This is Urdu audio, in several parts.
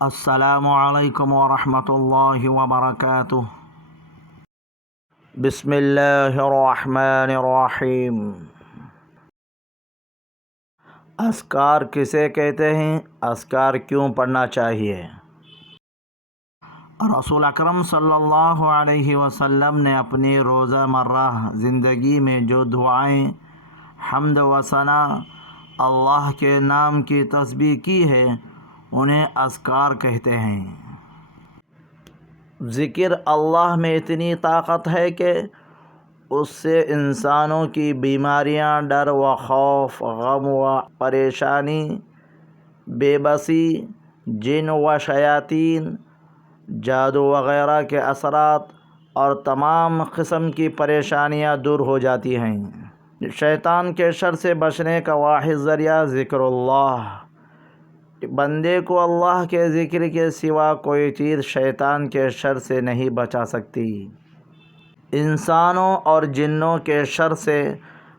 السلام علیکم ورحمۃ اللہ وبرکاتہ۔ بسم اللہ الرحمن الرحیم۔ اذکار کسے کہتے ہیں؟ اذکار کیوں پڑھنا چاہیے؟ رسول اکرم صلی اللہ علیہ وسلم نے اپنی روزہ مرہ زندگی میں جو دعائیں، حمد و ثنا، اللہ کے نام کی تسبیح کی ہے انہیں اذکار کہتے ہیں۔ ذکر اللہ میں اتنی طاقت ہے کہ اس سے انسانوں کی بیماریاں، ڈر و خوف، غم و پریشانی، بے بسی، جن و شیاطین، جادو وغیرہ کے اثرات اور تمام قسم کی پریشانیاں دور ہو جاتی ہیں۔ شیطان کے شر سے بچنے کا واحد ذریعہ ذکر اللہ۔ بندے کو اللہ کے ذکر کے سوا کوئی چیز شیطان کے شر سے نہیں بچا سکتی۔ انسانوں اور جنوں کے شر سے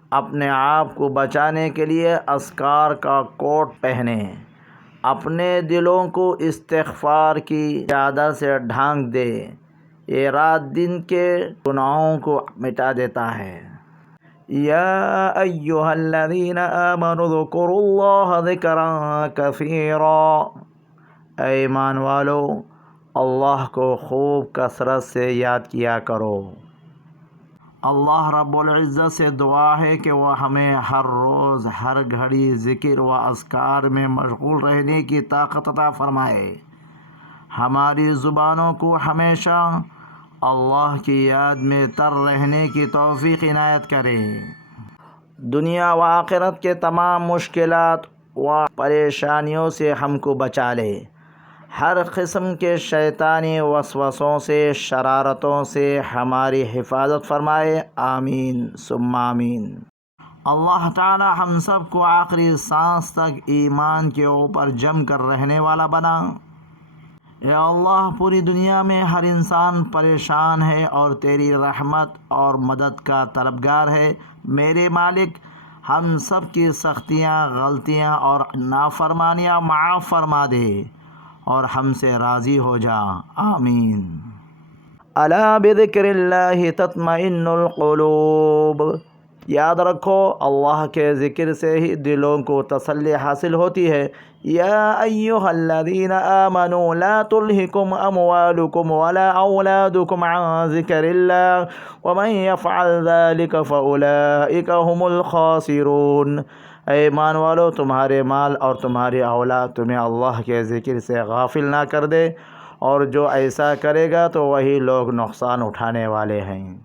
اپنے آپ کو بچانے کے لیے اذکار کا کوٹ پہنیں۔ اپنے دلوں کو استغفار کی چادر سے ڈھانک دے۔ یہ رات دن کے گناہوں کو مٹا دیتا ہے۔ یا ایھا الذین آمنوا اذکروا اللہ ذکرا کثیرا۔ اے ایمان والو، اللہ کو خوب کثرت سے یاد کیا کرو۔ اللہ رب العزت سے دعا ہے کہ وہ ہمیں ہر روز ہر گھڑی ذکر و اذکار میں مشغول رہنے کی طاقت عطا فرمائے۔ ہماری زبانوں کو ہمیشہ اللہ کی یاد میں تر رہنے کی توفیق عنایت کرے۔ دنیا و آخرت کے تمام مشکلات و پریشانیوں سے ہم کو بچا لے۔ ہر قسم کے شیطانی وسوسوں سے، شرارتوں سے ہماری حفاظت فرمائے۔ آمین ثم آمین۔ اللہ تعالی ہم سب کو آخری سانس تک ایمان کے اوپر جم کر رہنے والا بنا۔ اے اللہ، پوری دنیا میں ہر انسان پریشان ہے اور تیری رحمت اور مدد کا طلبگار ہے۔ میرے مالک، ہم سب کی سختیاں، غلطیاں اور نافرمانیاں معاف فرما دے اور ہم سے راضی ہو جا۔ آمین۔ الا بذکر اللہ تطمئن القلوب۔ یاد رکھو، اللہ کے ذکر سے ہی دلوں کو تسلی حاصل ہوتی ہے۔ یا ایھا الذین آمنوا لا تلہکم اموالکم ولا اولادکم عن ذکر اللہ ومن یفعل ذلک فاولئک ھم الخاسرون۔ اے ایمان والو، تمہارے مال اور تمہاری اولاد تمہیں اللہ کے ذکر سے غافل نہ کر دے، اور جو ایسا کرے گا تو وہی لوگ نقصان اٹھانے والے ہیں۔